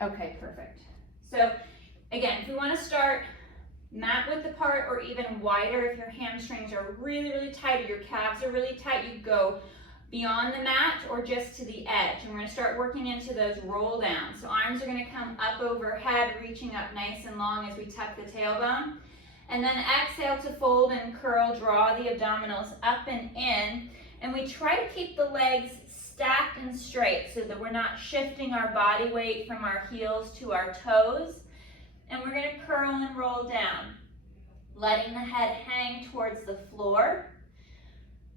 Okay, perfect. So again, if we want to start mat width apart or even wider, if your hamstrings are really, really tight or your calves are really tight, you go beyond the mat or just to the edge. And we're going to start working into those roll downs. So arms are going to come up overhead, reaching up nice and long as we tuck the tailbone. And then exhale to fold and curl, draw the abdominals up and in. And we try to keep the legs stacked and straight so that we're not shifting our body weight from our heels to our toes. And we're going to curl and roll down, letting the head hang towards the floor.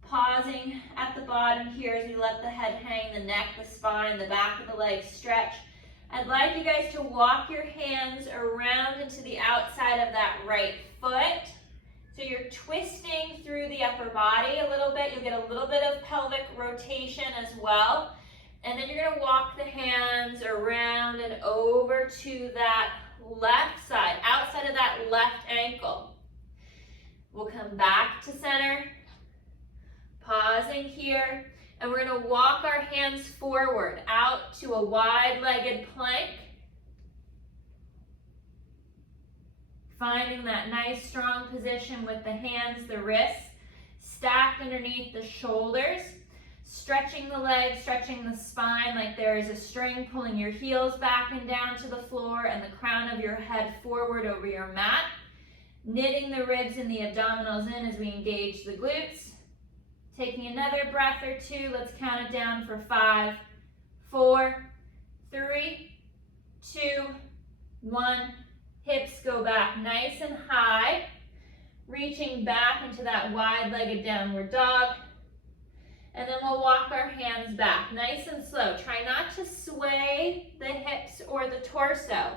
Pausing at the bottom here as we let the head hang, the neck, the spine, the back of the legs stretch. I'd like you guys to walk your hands around into the outside of that right foot. So you're twisting through the upper body a little bit. You'll get a little bit of pelvic rotation as well. And then you're going to walk the hands around and over to that left side, outside of that left ankle. We'll come back to center, pausing here, and we're going to walk our hands forward out to a wide-legged plank. Finding that nice strong position with the hands, the wrists stacked underneath the shoulders. Stretching the legs, stretching the spine like there is a string, pulling your heels back and down to the floor and the crown of your head forward over your mat. Knitting the ribs and the abdominals in as we engage the glutes. Taking another breath or two. Let's count it down for 5, 4, 3, 2, 1. Hips go back nice and high. Reaching back into that wide-legged downward dog. And then we'll walk our hands back, nice and slow. Try not to sway the hips or the torso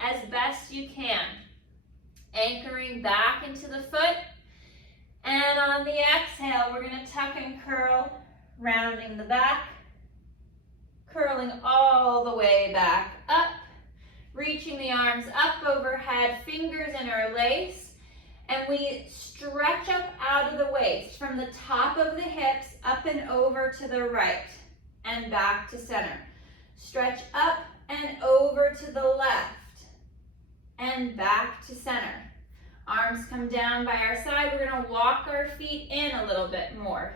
as best you can. Anchoring back into the foot. And on the exhale, we're going to tuck and curl, rounding the back. Curling all the way back up. Reaching the arms up overhead, fingers interlace. And we stretch up out of the waist from the top of the hips up and over to the right and back to center. Stretch up and over to the left and back to center. Arms come down by our side. We're going to walk our feet in a little bit more.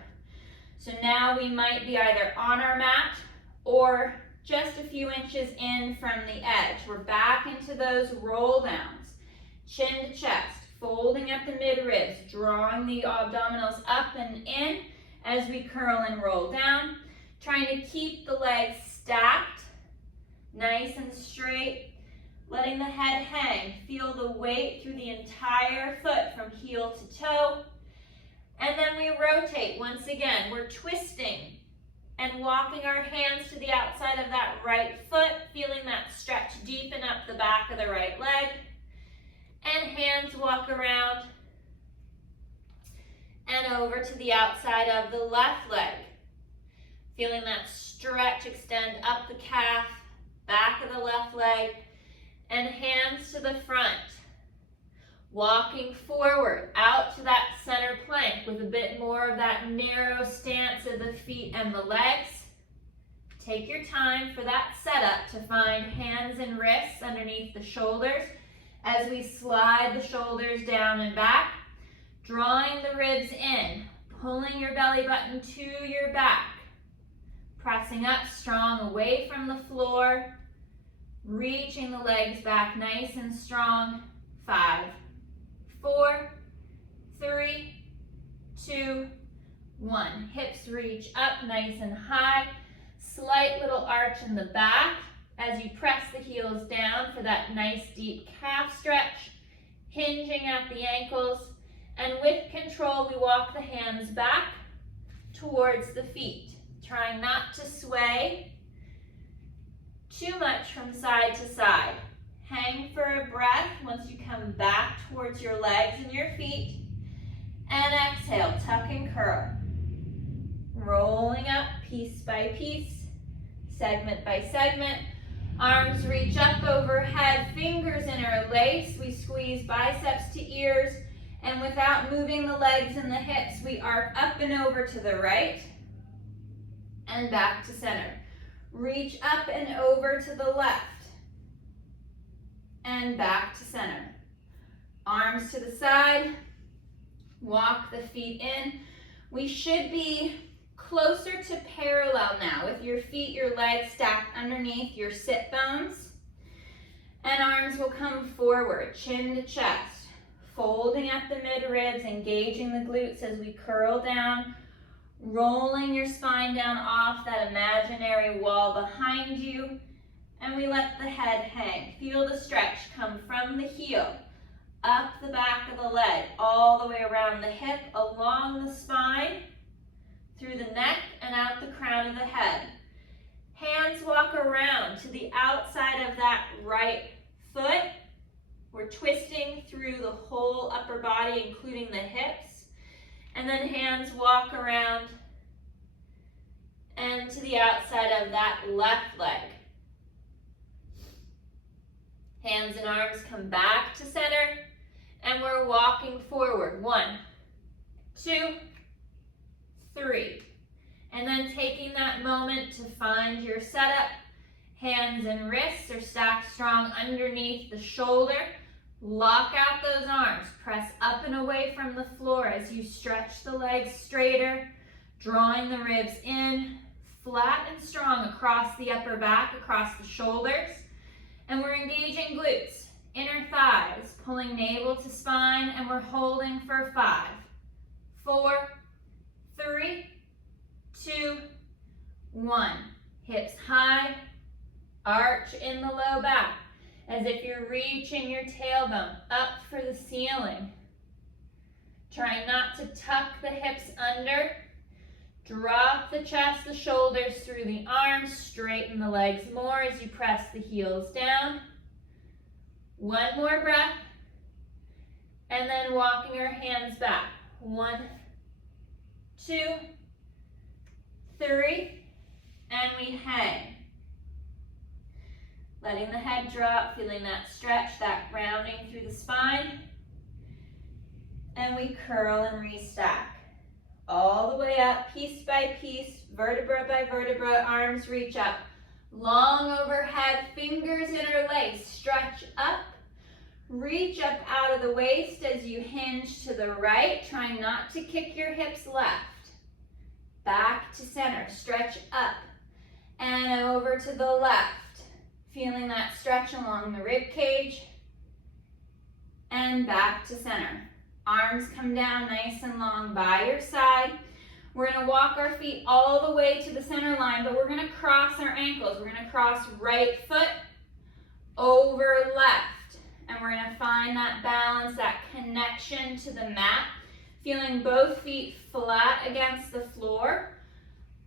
So now we might be either on our mat or just a few inches in from the edge. We're back into those roll downs, chin to chest. Folding up the mid-ribs, drawing the abdominals up and in as we curl and roll down. Trying to keep the legs stacked, nice and straight. Letting the head hang. Feel the weight through the entire foot from heel to toe. And then we rotate once again. We're twisting and walking our hands to the outside of that right foot, feeling that stretch deepen up the back of the right leg. And hands walk around and over to the outside of the left leg. Feeling that stretch extend up the calf, back of the left leg, and hands to the front. Walking forward out to that center plank with a bit more of that narrow stance of the feet and the legs. Take your time for that setup to find hands and wrists underneath the shoulders. As we slide the shoulders down and back, drawing the ribs in, pulling your belly button to your back, pressing up strong away from the floor, reaching the legs back nice and strong. 5, 4, 3, 2, 1. Hips reach up nice and high, slight little arch in the back. As you press the heels down for that nice deep calf stretch, hinging at the ankles, and with control we walk the hands back towards the feet, trying not to sway too much from side to side. Hang for a breath once you come back towards your legs and your feet, and exhale, tuck and curl. Rolling up piece by piece, segment by segment. Arms reach up overhead, fingers interlace. We squeeze biceps to ears, and without moving the legs and the hips, we arc up and over to the right and back to center. Reach up and over to the left and back to center. Arms to the side, walk the feet in. We should be closer to parallel now with your feet, your legs stacked underneath your sit bones. And arms will come forward, chin to chest, folding at the mid-ribs, engaging the glutes as we curl down, rolling your spine down off that imaginary wall behind you, and we let the head hang. Feel the stretch come from the heel, up the back of the leg, all the way around the hip, along the spine, through the neck, and out the crown of the head. Hands walk around to the outside of that right foot. We're twisting through the whole upper body, including the hips. And then hands walk around and to the outside of that left leg. Hands and arms come back to center, and we're walking forward. 1, 2, 3. And then taking that moment to find your setup. Hands and wrists are stacked strong underneath the shoulder. Lock out those arms. Press up and away from the floor as you stretch the legs straighter, drawing the ribs in, flat and strong across the upper back, across the shoulders. And we're engaging glutes, inner thighs, pulling navel to spine, and we're holding for 5, 4, 3, 2, 1. Hips high, arch in the low back, as if you're reaching your tailbone up for the ceiling. Try not to tuck the hips under. Drop the chest, the shoulders through the arms. Straighten the legs more as you press the heels down. 1 more breath. And then walking our hands back. 1, 2, 3. And we hang. Letting the head drop, feeling that stretch, that grounding through the spine. And we curl and restack. All the way up, piece by piece, vertebra by vertebra, arms reach up. Long overhead, fingers interlace, stretch up. Reach up out of the waist as you hinge to the right, trying not to kick your hips left. Back to center, stretch up and over to the left. Feeling that stretch along the rib cage. And back to center. Arms come down nice and long by your side. We're going to walk our feet all the way to the center line, but we're going to cross our ankles. We're going to cross right foot over left. And we're going to find that balance, that connection to the mat. Feeling both feet flat against the floor.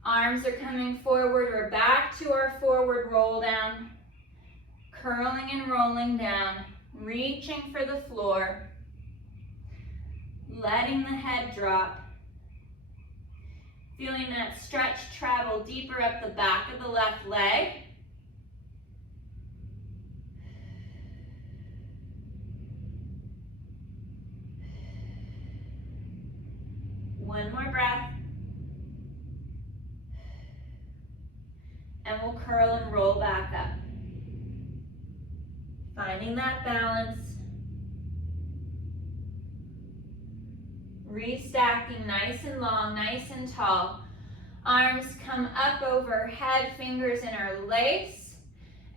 Arms are coming forward. We're back to our forward roll down. Curling and rolling down. Reaching for the floor. Letting the head drop. Feeling that stretch travel deeper up the back of the left leg. One more breath. And we'll curl and roll back up. Finding that balance. Restacking nice and long, nice and tall. Arms come up overhead, fingers interlace.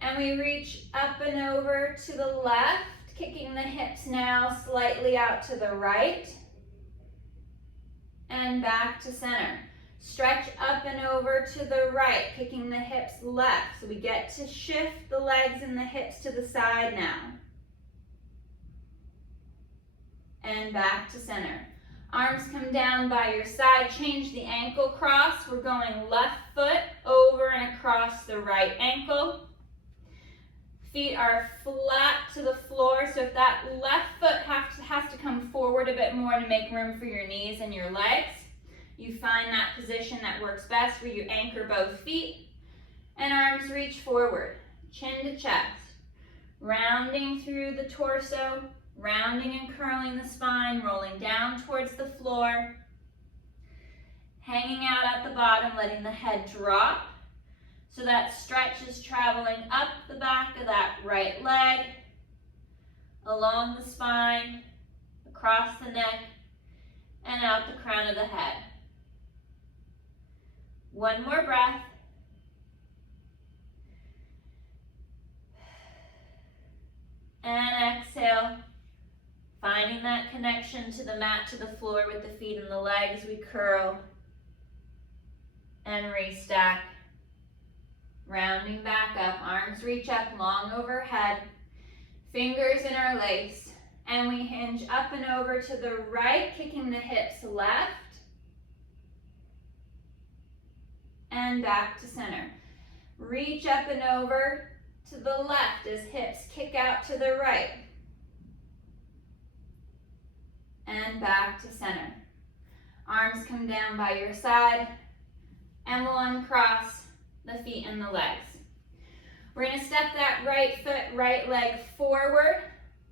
And we reach up and over to the left, kicking the hips now slightly out to the right. And back to center. Stretch up and over to the right, kicking the hips left. So we get to shift the legs and the hips to the side now. And back to center. Arms come down by your side, change the ankle cross. We're going left foot over and across the right ankle. Feet are flat to the floor, so if that left foot has to come forward a bit more to make room for your knees and your legs, you find that position that works best where you anchor both feet and arms reach forward, chin to chest, rounding through the torso, rounding and curling the spine, rolling down towards the floor, hanging out at the bottom, letting the head drop. So that stretch is traveling up the back of that right leg, along the spine, across the neck, and out the crown of the head. One more breath. And exhale, finding that connection to the mat, to the floor with the feet and the legs. We curl and restack. Rounding back up, arms reach up long overhead, fingers interlace, and we hinge up and over to the right, kicking the hips left, and back to center. Reach up and over to the left as hips kick out to the right, and back to center. Arms come down by your side, and we'll uncross the feet and the legs. We're going to step that right foot, right leg forward,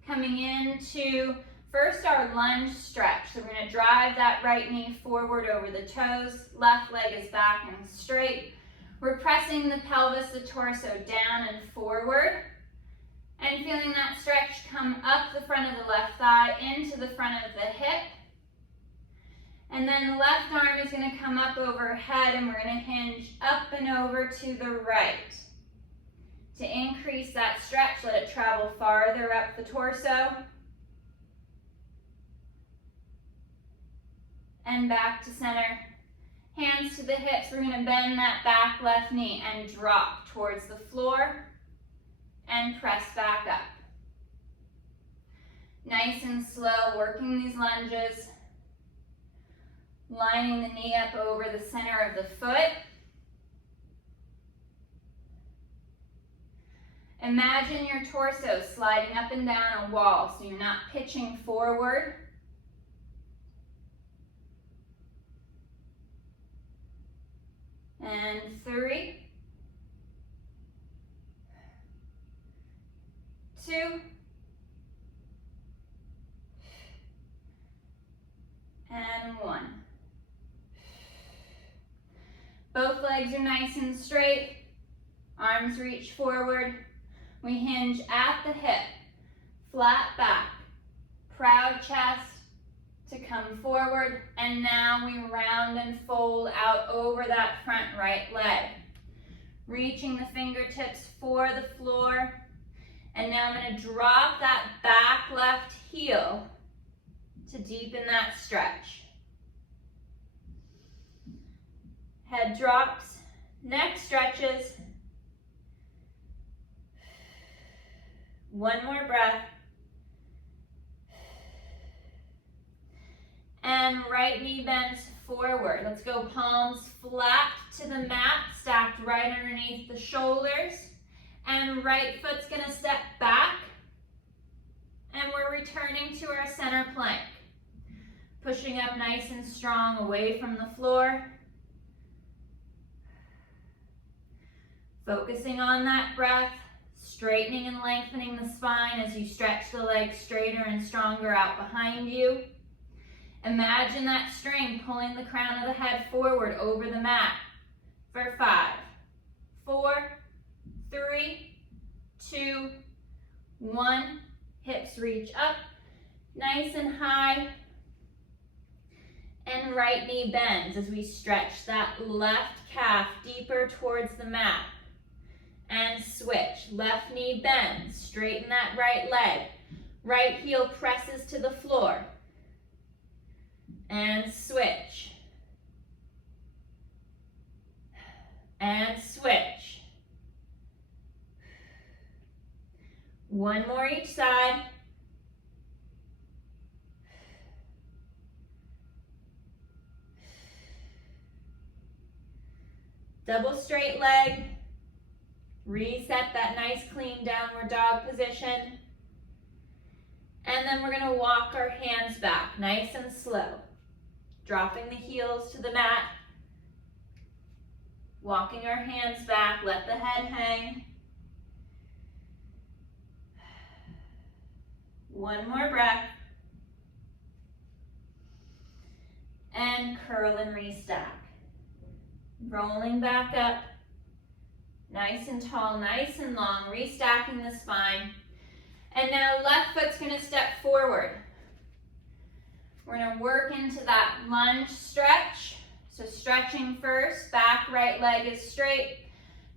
coming into first our lunge stretch. So we're going to drive that right knee forward over the toes, left leg is back and straight. We're pressing the pelvis, the torso down and forward, and feeling that stretch come up the front of the left thigh into the front of the hip. And then the left arm is going to come up overhead, and we're going to hinge up and over to the right. To increase that stretch, let it travel farther up the torso. And back to center. Hands to the hips. We're going to bend that back left knee and drop towards the floor and press back up. Nice and slow, working these lunges. Lining the knee up over the center of the foot. Imagine your torso sliding up and down a wall so you're not pitching forward. And 3, 2, and 1. Both legs are nice and straight. Arms reach forward. We hinge at the hip, flat back, proud chest to come forward, and now we round and fold out over that front right leg. Reaching the fingertips for the floor, and now I'm going to drop that back left heel to deepen that stretch. Head drops, neck stretches. One more breath. And right knee bends forward. Let's go palms flat to the mat, stacked right underneath the shoulders. And right foot's gonna step back. And we're returning to our center plank. Pushing up nice and strong away from the floor. Focusing on that breath, straightening and lengthening the spine as you stretch the legs straighter and stronger out behind you. Imagine that string pulling the crown of the head forward over the mat for 5, 4, 3, 2, 1. Hips reach up, nice and high. And right knee bends as we stretch that left calf deeper towards the mat. And switch. Left knee bends, straighten that right leg. Right heel presses to the floor. And switch. And switch. One more each side. Double straight leg. Reset that nice clean downward dog position. And then we're going to walk our hands back nice and slow. Dropping the heels to the mat. Walking our hands back, let the head hang. One more breath. And curl and restack. Rolling back up. Nice and tall, nice and long, restacking the spine. And now left foot's gonna step forward. We're gonna work into that lunge stretch. So stretching first, back right leg is straight.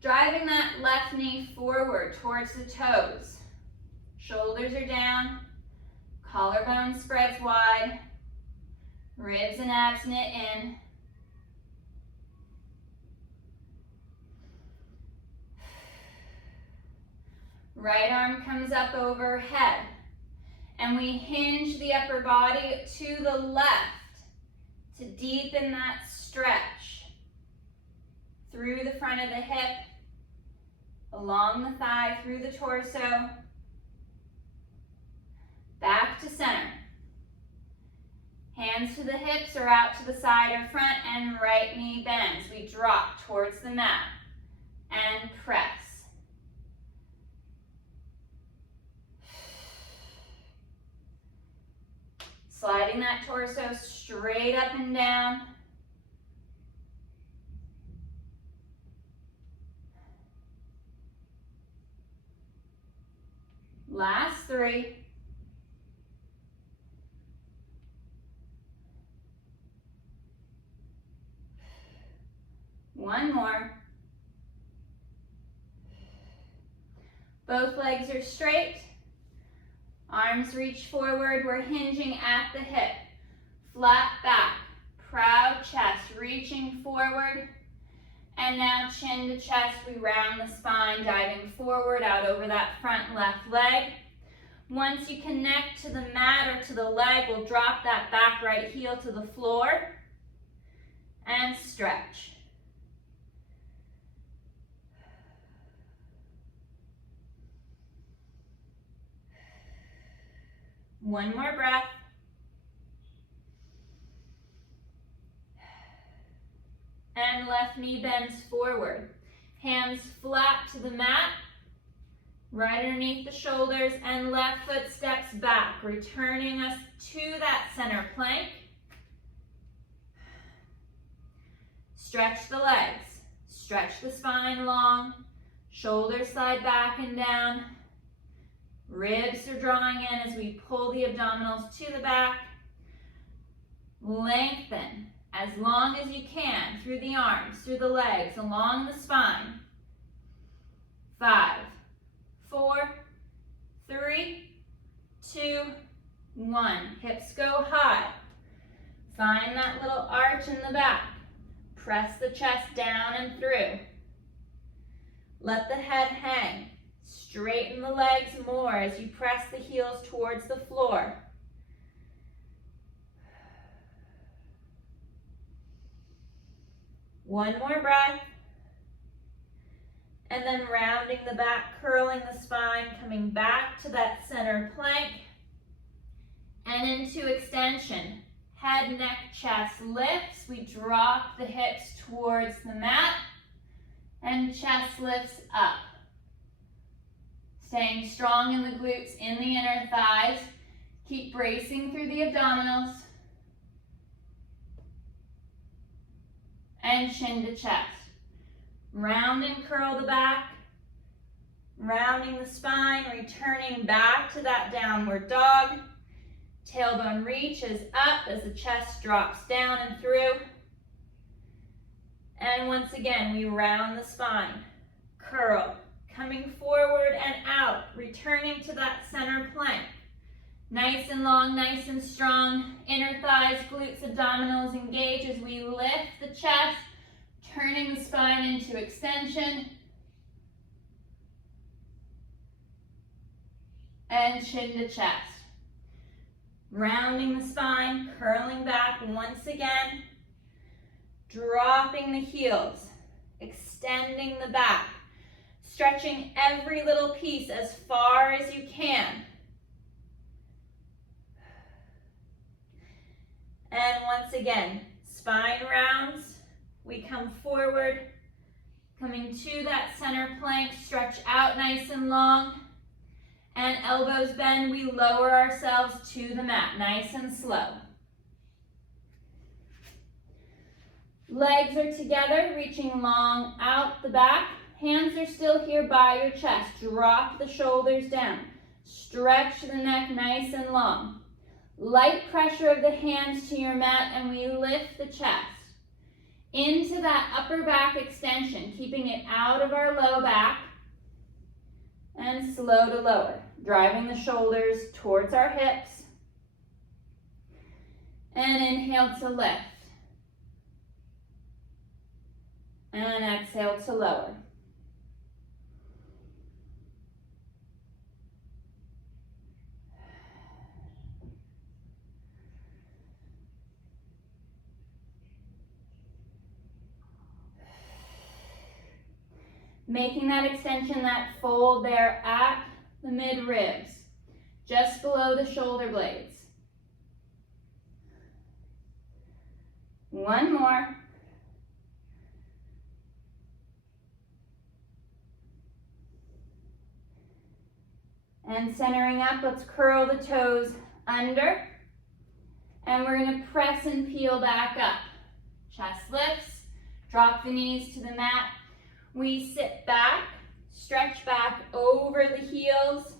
Driving that left knee forward towards the toes. Shoulders are down, collarbone spreads wide, ribs and abs knit in. Right arm comes up overhead. And we hinge the upper body to the left to deepen that stretch through the front of the hip, along the thigh, through the torso, back to center. Hands to the hips or out to the side or front, and right knee bends. We drop towards the mat and press. Sliding that torso straight up and down. Last 3. One more. Both legs are straight. Arms reach forward. We're hinging at the hip. Flat back. Proud chest. Reaching forward. And now chin to chest. We round the spine, diving forward out over that front left leg. Once you connect to the mat or to the leg, we'll drop that back right heel to the floor. And stretch. One more breath. And left knee bends forward. Hands flat to the mat, right underneath the shoulders, and left foot steps back, returning us to that center plank. Stretch the legs, stretch the spine long, shoulders slide back and down. Ribs are drawing in as we pull the abdominals to the back. Lengthen as long as you can through the arms, through the legs, along the spine. 5, 4, 3, 2, 1. Hips go high. Find that little arch in the back. Press the chest down and through. Let the head hang. Straighten the legs more as you press the heels towards the floor. One more breath. And then rounding the back, curling the spine, coming back to that center plank and into extension. Head, neck, chest lifts. We drop the hips towards the mat and chest lifts up. Staying strong in the glutes, in the inner thighs. Keep bracing through the abdominals. And chin to chest. Round and curl the back. Rounding the spine, returning back to that downward dog. Tailbone reaches up as the chest drops down and through. And once again, we round the spine. Curl. Coming forward and out, returning to that center plank. Nice and long, nice and strong. Inner thighs, glutes, abdominals engage as we lift the chest, turning the spine into extension. And chin to chest. Rounding the spine, curling back once again. Dropping the heels, extending the back. Stretching every little piece as far as you can. And once again, spine rounds. We come forward, coming to that center plank, stretch out nice and long. And elbows bend, we lower ourselves to the mat, nice and slow. Legs are together, reaching long out the back. Hands are still here by your chest. Drop the shoulders down. Stretch the neck nice and long. Light pressure of the hands to your mat, and we lift the chest into that upper back extension, keeping it out of our low back, and slow to lower, driving the shoulders towards our hips, and inhale to lift, and exhale to lower. Making that extension, that fold there at the mid-ribs, just below the shoulder blades. One more. And centering up, let's curl the toes under. And we're going to press and peel back up. Chest lifts, drop the knees to the mat. We sit back, stretch back over the heels,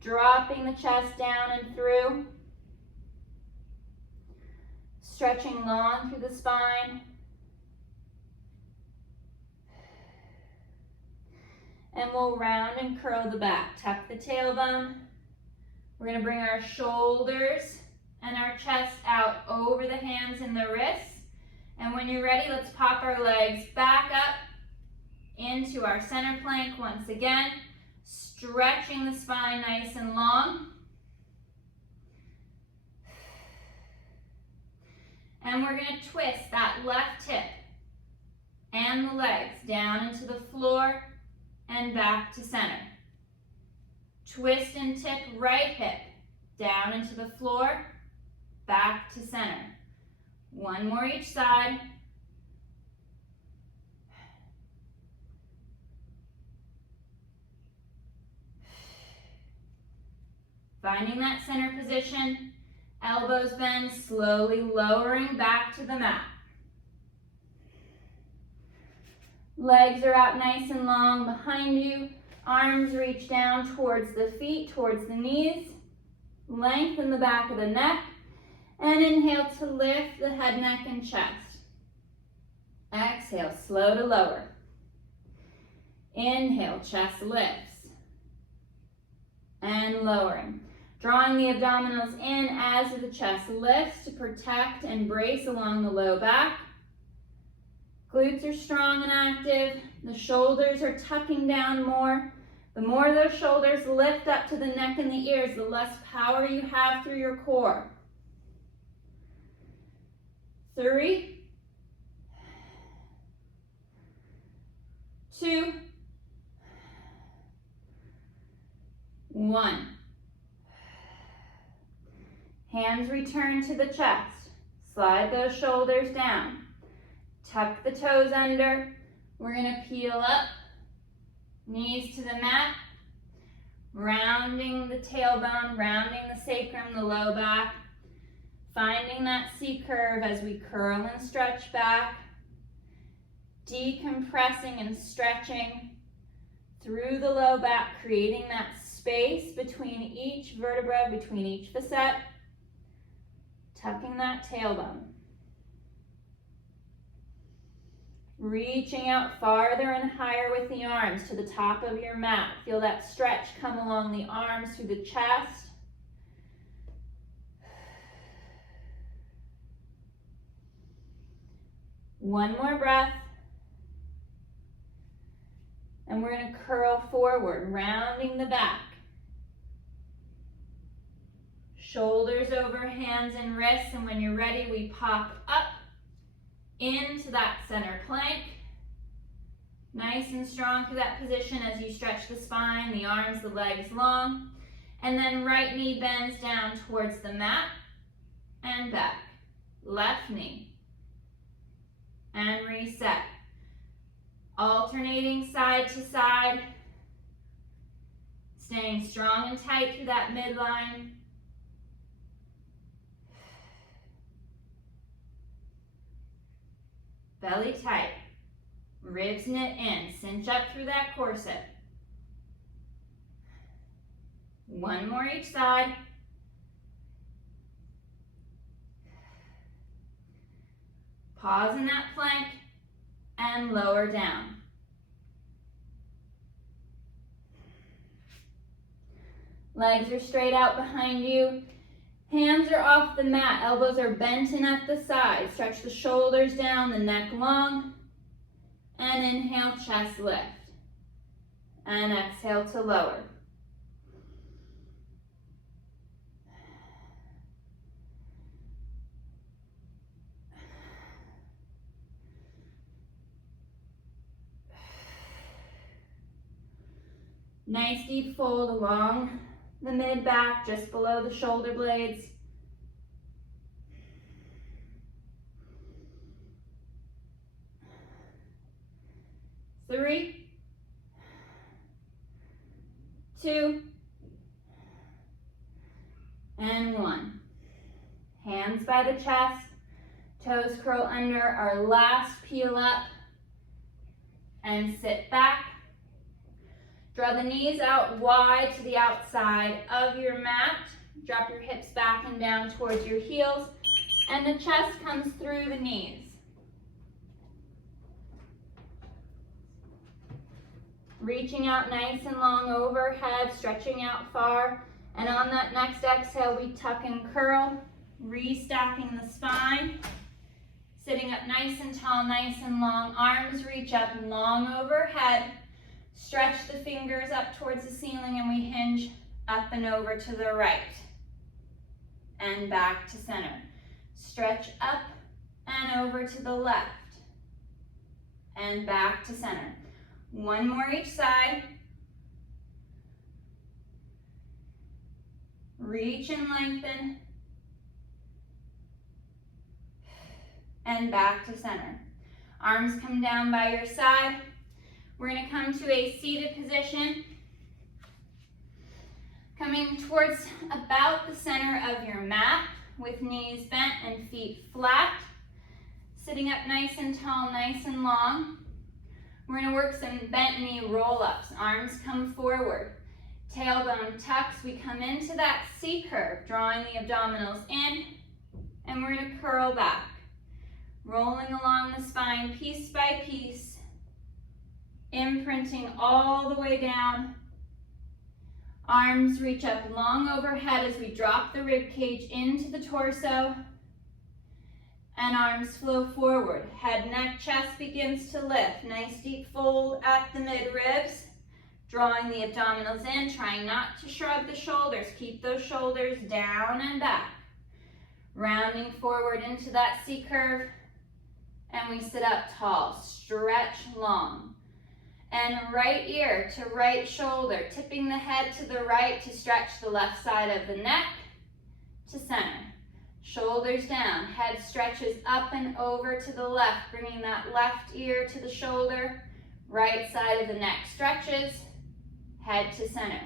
dropping the chest down and through. Stretching long through the spine. And we'll round and curl the back. Tuck the tailbone. We're going to bring our shoulders and our chest out over the hands and the wrists. And when you're ready, let's pop our legs back up into our center plank once again, stretching the spine nice and long. And we're going to twist that left hip and the legs down into the floor and back to center. Twist and tip right hip down into the floor, back to center. One more each side. Finding that center position, elbows bend, slowly lowering back to the mat. Legs are out nice and long behind you. Arms reach down towards the feet, towards the knees. Lengthen the back of the neck. And inhale to lift the head, neck, and chest. Exhale, slow to lower. Inhale, chest lifts. And lowering. Drawing the abdominals in as the chest lifts to protect and brace along the low back. Glutes are strong and active. The shoulders are tucking down more. The more those shoulders lift up to the neck and the ears, the less power you have through your core. 3, 2, 1. Hands return to the chest. Slide those shoulders down. Tuck the toes under. We're going to peel up. Knees to the mat. Rounding the tailbone, rounding the sacrum, the low back. Finding that C curve as we curl and stretch back. Decompressing and stretching through the low back, creating that space between each vertebra, between each facet. Tucking that tailbone. Reaching out farther and higher with the arms to the top of your mat. Feel that stretch come along the arms through the chest. One more breath. And we're going to curl forward, rounding the back. Shoulders over hands and wrists, and when you're ready, we pop up into that center plank. Nice and strong through that position as you stretch the spine, the arms, the legs long. And then right knee bends down towards the mat and back. Left knee. And reset. Alternating side to side. Staying strong and tight through that midline. Belly tight, ribs knit in, cinch up through that corset. One more each side. Pause in that plank and lower down. Legs are straight out behind you. Hands are off the mat. Elbows are bent in at the sides. Stretch the shoulders down, the neck long. And inhale, chest lift. And exhale to lower. Nice deep fold along the mid-back, just below the shoulder blades. Three, 2, and 1. Hands by the chest, toes curl under, our last peel up, and sit back. Draw the knees out wide to the outside of your mat. Drop your hips back and down towards your heels, and the chest comes through the knees. Reaching out nice and long overhead, stretching out far. And on that next exhale, we tuck and curl, restacking the spine. Sitting up nice and tall, nice and long. Arms reach up long overhead. Stretch the fingers up towards the ceiling, and we hinge up and over to the right. And back to center. Stretch up and over to the left. And back to center. One more each side. Reach and lengthen. And back to center. Arms come down by your side. We're going to come to a seated position. Coming towards about the center of your mat with knees bent and feet flat. Sitting up nice and tall, nice and long. We're going to work some bent knee roll-ups. Arms come forward. Tailbone tucks. We come into that C curve, drawing the abdominals in, and we're going to curl back. Rolling along the spine piece by piece, imprinting all the way down. Arms reach up long overhead as we drop the rib cage into the torso. And arms flow forward. Head, neck, chest begins to lift. Nice deep fold at the mid-ribs. Drawing the abdominals in, trying not to shrug the shoulders. Keep those shoulders down and back. Rounding forward into that C curve. And we sit up tall. Stretch long. And right ear to right shoulder. Tipping the head to the right to stretch the left side of the neck to center. Shoulders down, head stretches up and over to the left, bringing that left ear to the shoulder. Right side of the neck stretches, head to center.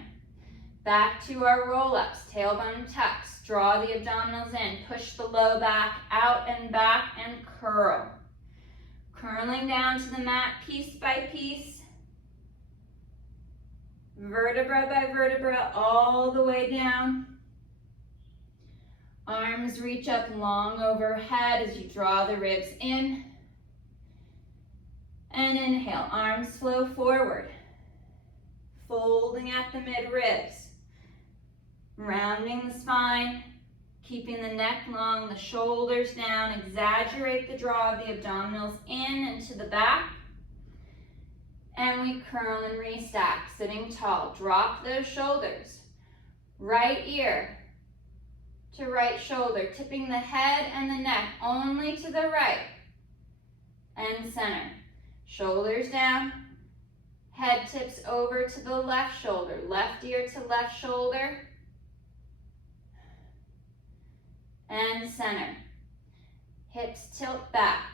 Back to our roll-ups, tailbone tucks. Draw the abdominals in, push the low back out and back and curl. Curling down to the mat piece by piece. Vertebra by vertebra all the way down. Arms reach up long overhead as you draw the ribs in. And inhale, arms flow forward. Folding at the mid-ribs. Rounding the spine, keeping the neck long, the shoulders down. Exaggerate the draw of the abdominals in and to the back. And we curl and restack, sitting tall. Drop those shoulders. Right ear to right shoulder, tipping the head and the neck only to the right and center. Shoulders down, head tips over to the left shoulder, left ear to left shoulder, and center. Hips tilt back.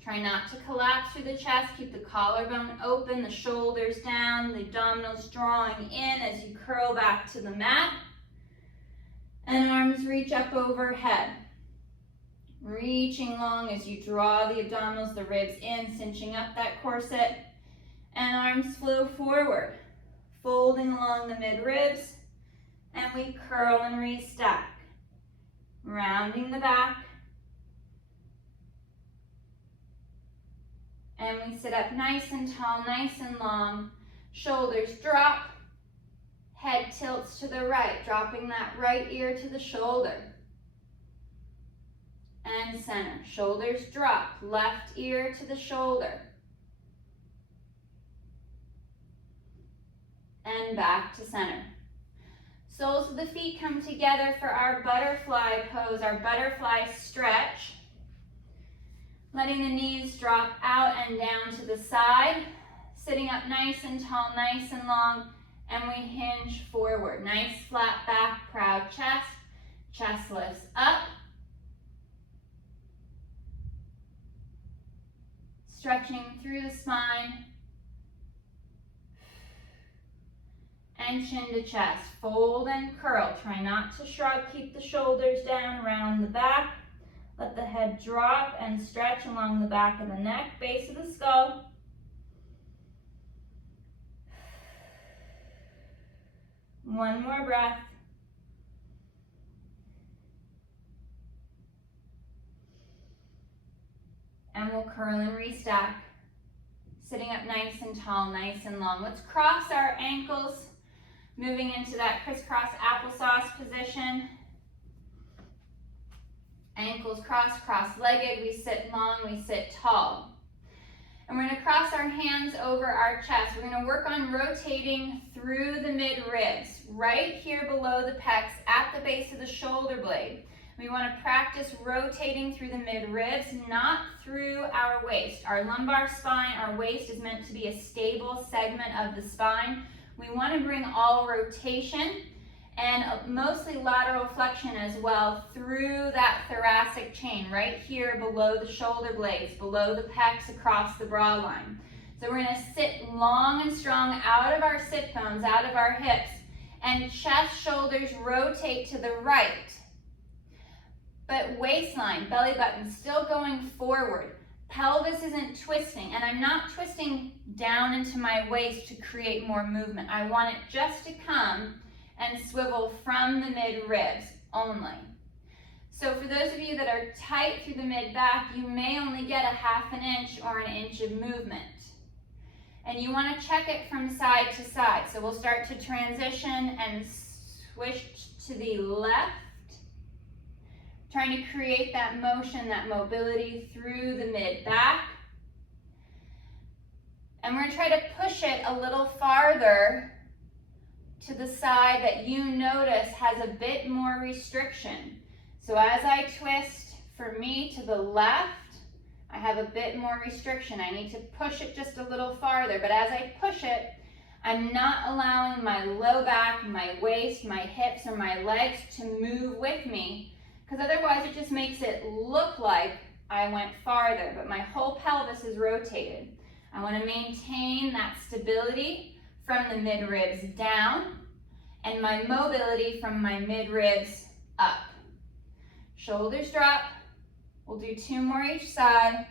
Try not to collapse through the chest. Keep the collarbone open, the shoulders down, the abdominals drawing in as you curl back to the mat. And arms reach up overhead. Reaching long as you draw the abdominals, the ribs in, cinching up that corset. And arms flow forward. Folding along the mid-ribs. And we curl and restack. Rounding the back. And we sit up nice and tall, nice and long. Shoulders drop. Head tilts to the right, dropping that right ear to the shoulder. And center. Shoulders drop. Left ear to the shoulder. And back to center. Soles of the feet come together for our butterfly pose, our butterfly stretch. Letting the knees drop out and down to the side. Sitting up nice and tall, nice and long, and we hinge forward. Nice flat back, proud chest. Chest lifts up. Stretching through the spine. And chin to chest. Fold and curl. Try not to shrug. Keep the shoulders down, round the back. Let the head drop and stretch along the back of the neck, base of the skull. One more breath. And we'll curl and restack. Sitting up nice and tall, nice and long. Let's cross our ankles, moving into that crisscross applesauce position. Ankles crossed, cross-legged. We sit long, we sit tall. And we're going to cross our hands over our chest. We're going to work on rotating through the mid-ribs, right here below the pecs at the base of the shoulder blade. We want to practice rotating through the mid-ribs, not through our waist. Our lumbar spine, our waist is meant to be a stable segment of the spine. We want to bring all rotation and mostly lateral flexion as well through that thoracic chain, right here below the shoulder blades, below the pecs, across the broad line. So we're going to sit long and strong out of our sit bones, out of our hips, and chest, shoulders rotate to the right. But waistline, belly button still going forward. Pelvis isn't twisting, and I'm not twisting down into my waist to create more movement. I want it just to come and swivel from the mid-ribs only. So for those of you that are tight through the mid-back, you may only get a ½ an inch or an inch of movement. And you want to check it from side to side. So we'll start to transition and switch to the left, trying to create that motion, that mobility through the mid-back. And we're going to try to push it a little farther to the side that you notice has a bit more restriction. So as I twist for me to the left, I have a bit more restriction. I need to push it just a little farther, but as I push it, I'm not allowing my low back, my waist, my hips, or my legs to move with me, because otherwise it just makes it look like I went farther, but my whole pelvis is rotated. I want to maintain that stability from the mid-ribs down, and my mobility from my mid-ribs up. Shoulders drop. We'll do 2 more each side.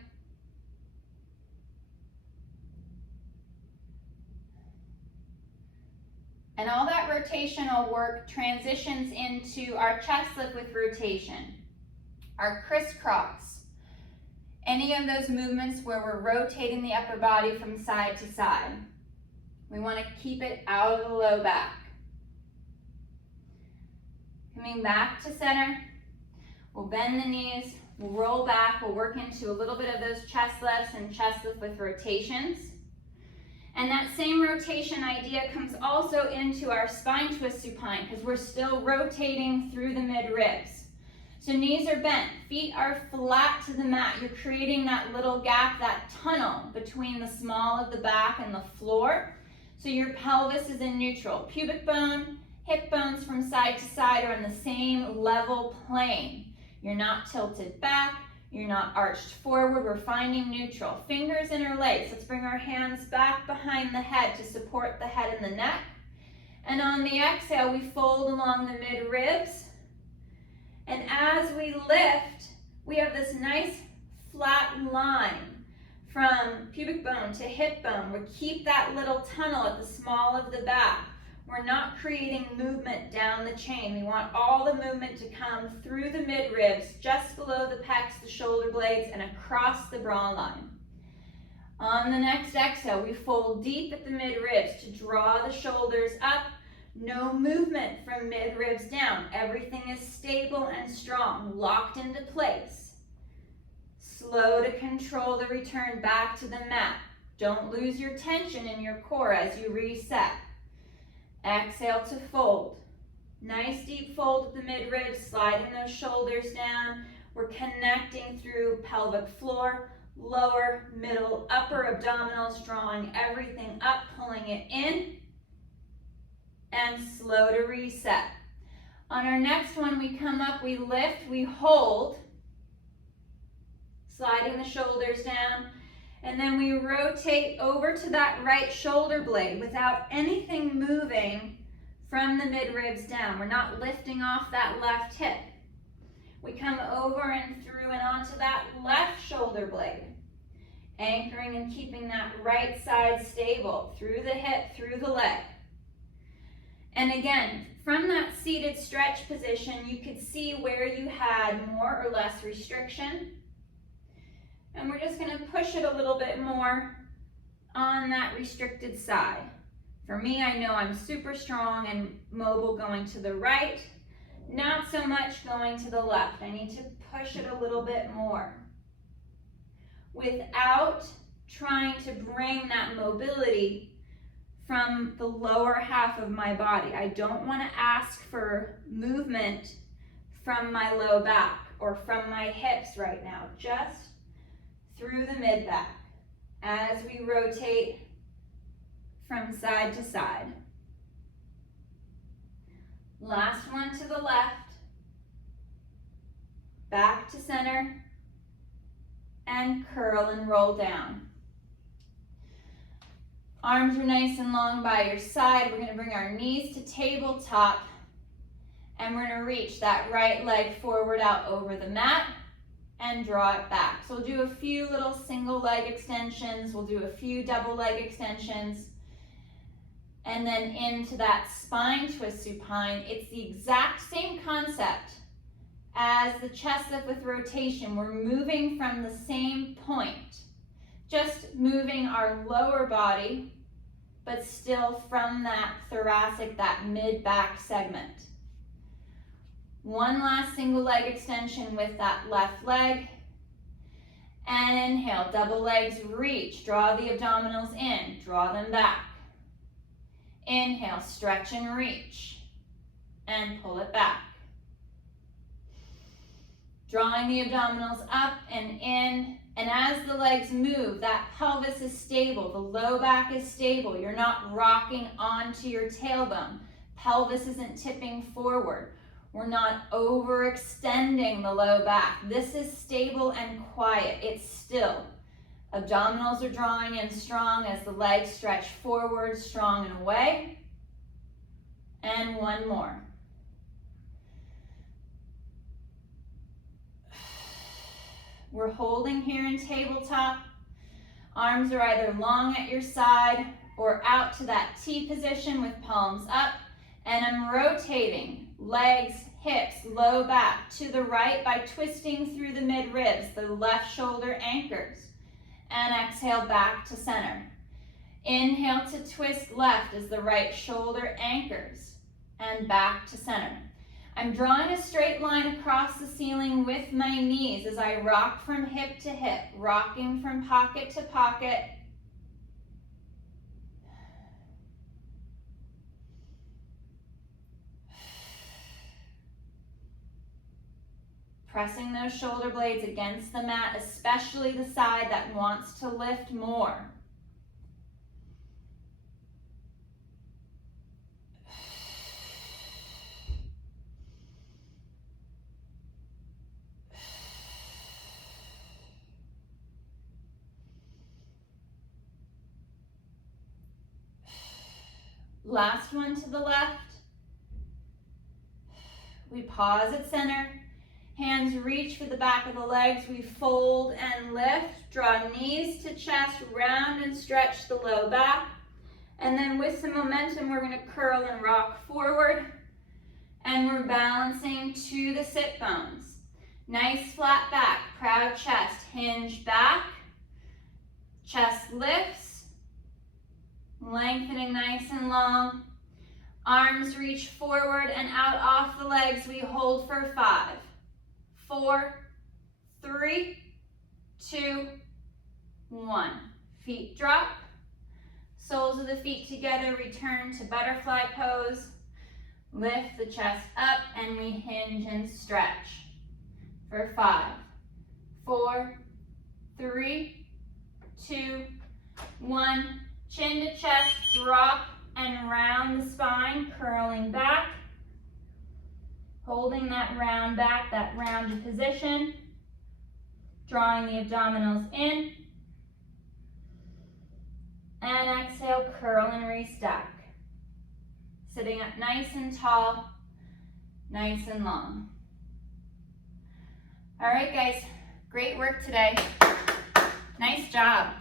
And all that rotational work transitions into our chest lift with rotation, our crisscross. Any of those movements where we're rotating the upper body from side to side. We want to keep it out of the low back. Coming back to center, we'll bend the knees, we'll roll back, we'll work into a little bit of those chest lifts and chest lift with rotations. And that same rotation idea comes also into our spine twist supine, because we're still rotating through the mid-ribs. So knees are bent, feet are flat to the mat. You're creating that little gap, that tunnel between the small of the back and the floor. So your pelvis is in neutral. Pubic bone, hip bones from side to side are on the same level plane. You're not tilted back, you're not arched forward, we're finding neutral. Fingers interlace. Let's bring our hands back behind the head to support the head and the neck. And on the exhale, we fold along the mid-ribs. And as we lift, we have this nice flat line from pubic bone to hip bone. We keep that little tunnel at the small of the back. We're not creating movement down the chain. We want all the movement to come through the mid-ribs, just below the pecs, the shoulder blades, and across the bra line. On the next exhale, we fold deep at the mid-ribs to draw the shoulders up. No movement from mid-ribs down. Everything is stable and strong, locked into place. Slow to control the return back to the mat. Don't lose your tension in your core as you reset. Exhale to fold. Nice deep fold at the mid-ribs, sliding those shoulders down. We're connecting through pelvic floor, lower, middle, upper abdominals, drawing everything up, pulling it in, and slow to reset. On our next one, we come up, we lift, we hold, sliding the shoulders down, and then we rotate over to that right shoulder blade without anything moving from the mid-ribs down. We're not lifting off that left hip. We come over and through and onto that left shoulder blade, anchoring and keeping that right side stable through the hip, through the leg. And again, from that seated stretch position, you could see where you had more or less restriction. And we're just gonna push it a little bit more on that restricted side. For me, I know I'm super strong and mobile going to the right, not so much going to the left. I need to push it a little bit more without trying to bring that mobility from the lower half of my body. I don't want to ask for movement from my low back or from my hips right now, just through the mid back as we rotate from side to side. Last one to the left, back to center, and curl and roll down. Arms are nice and long by your side. We're gonna bring our knees to tabletop, and we're gonna reach that right leg forward out over the mat and draw it back. So we'll do a few little single leg extensions. We'll do a few double leg extensions. And then into that spine twist supine. It's the exact same concept as the chest lift with rotation. We're moving from the same point, just moving our lower body, but still from that thoracic, that mid-back segment. One last single leg extension with that left leg. And inhale, double legs reach, draw the abdominals in, draw them back. Inhale, stretch and reach, and pull it back. Drawing the abdominals up and in, and as the legs move, that pelvis is stable, the low back is stable. You're not rocking onto your tailbone. Pelvis isn't tipping forward. We're not overextending the low back. This is stable and quiet. It's still. Abdominals are drawing in strong as the legs stretch forward, strong and away. And one more. We're holding here in tabletop. Arms are either long at your side or out to that T position with palms up. And I'm rotating legs, hips, low back to the right by twisting through the mid-ribs. The left shoulder anchors. And exhale back to center. Inhale to twist left as the right shoulder anchors. And back to center. I'm drawing a straight line across the ceiling with my knees as I rock from hip to hip, rocking from pocket to pocket. Pressing those shoulder blades against the mat, especially the side that wants to lift more. Last one to the left. We pause at center. Hands reach for the back of the legs. We fold and lift. Draw knees to chest, round and stretch the low back. And then with some momentum, we're gonna curl and rock forward. And we're balancing to the sit bones. Nice flat back, proud chest, hinge back. Chest lifts, lengthening nice and long. Arms reach forward and out off the legs. We hold for 5, 4, 3, 2, 1. Feet drop. Soles of the feet together, return to butterfly pose. Lift the chest up and we hinge and stretch. For 5, 4, 3, 2, 1. Chin to chest, drop and round the spine, curling back. Holding that round back, that rounded position. Drawing the abdominals in. And exhale, curl and restack. Sitting up nice and tall, nice and long. All right, guys, great work today. Nice job.